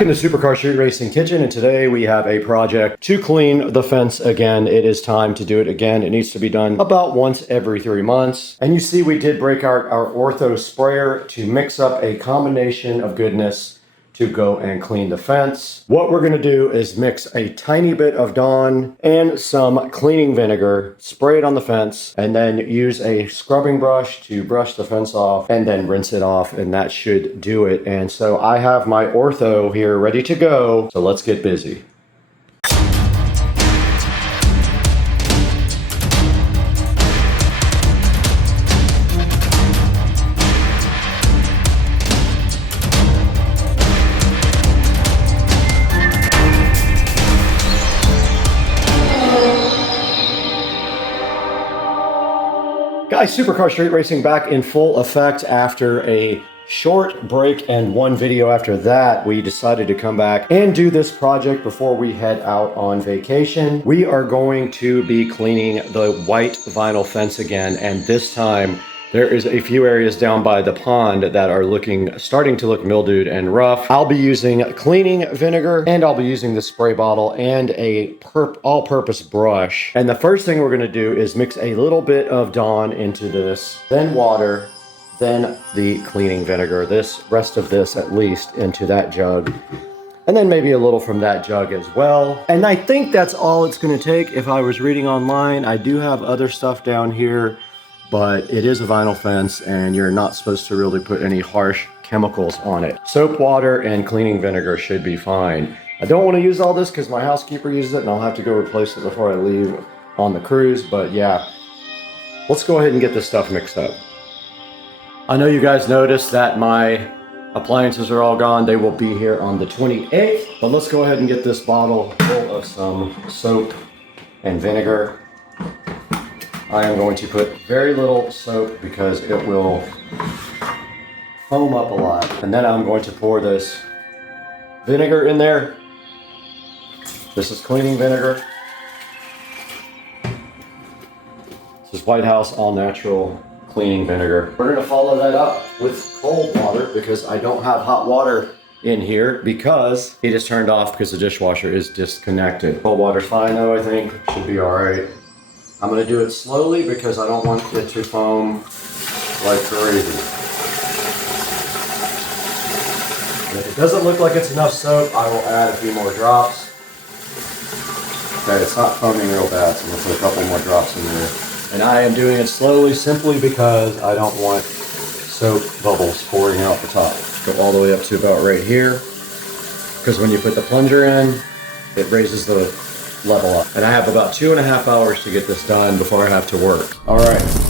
Welcome to Supercar Street Racing Kitchen, and today we have a project to clean the fence again. It is time to do it again. It needs to be done about once every 3 months. And you see we did break out our Ortho sprayer to mix up a combination of goodness to go and clean the fence. What we're going to do is mix a tiny bit of Dawn and some cleaning vinegar, spray it on the fence, and then use a scrubbing brush to brush the fence off and then rinse it off, and that should do it. And so I have my Ortho here ready to go, so let's get busy. Guys, Supercar Street Racing back in full effect after a short break and one video after that. We decided to come back and do this project before we head out on vacation. We are going to be cleaning the white vinyl fence again, and this time there is a few areas down by the pond that are starting to look mildewed and rough. I'll be using cleaning vinegar, and I'll be using the spray bottle and a all-purpose brush. And the first thing we're gonna do is mix a little bit of Dawn into this, then water, then the cleaning vinegar, rest of this at least into that jug, and then maybe a little from that jug as well. And I think that's all it's gonna take. If I was reading online, I do have other stuff down here, but it is a vinyl fence and you're not supposed to really put any harsh chemicals on it. Soap, water, and cleaning vinegar should be fine. I don't want to use all this because my housekeeper uses it and I'll have to go replace it before I leave on the cruise, but yeah. Let's go ahead and get this stuff mixed up. I know you guys noticed that my appliances are all gone. They will be here on the 28th, but let's go ahead and get this bottle full of some soap and vinegar. I am going to put very little soap because it will foam up a lot. And then I'm going to pour this vinegar in there. This is cleaning vinegar. This is White House All Natural Cleaning Vinegar. We're going to follow that up with cold water because I don't have hot water in here because it is turned off because the dishwasher is disconnected. Cold water's fine though, I think. Should be all right. I'm going to do it slowly because I don't want it to foam like crazy. And if it doesn't look like it's enough soap, I will add a few more drops. Okay, it's not foaming real bad, so we'll put a couple more drops in there. And I am doing it slowly simply because I don't want soap bubbles pouring out the top. Go all the way up to about right here. Because when you put the plunger in, it raises the level up. And I have about 2.5 hours to get this done before I have to work. All right.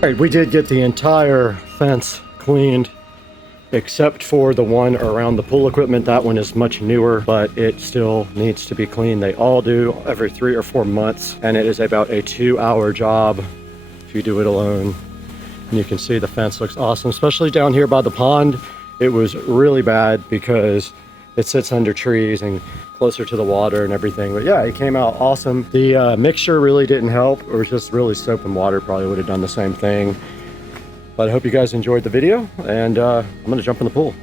All right, we did get the entire fence cleaned except for the one around the pool equipment. That one is much newer, but it still needs to be cleaned. They all do every 3 or 4 months, and it is about a 2-hour job if you do it alone. And you can see the fence looks awesome, especially down here by the pond. It was really bad because it sits under trees and closer to the water and everything. But yeah, it came out awesome. The mixture really didn't help. It was just really soap and water. Probably would have done the same thing. But I hope you guys enjoyed the video, and I'm gonna jump in the pool.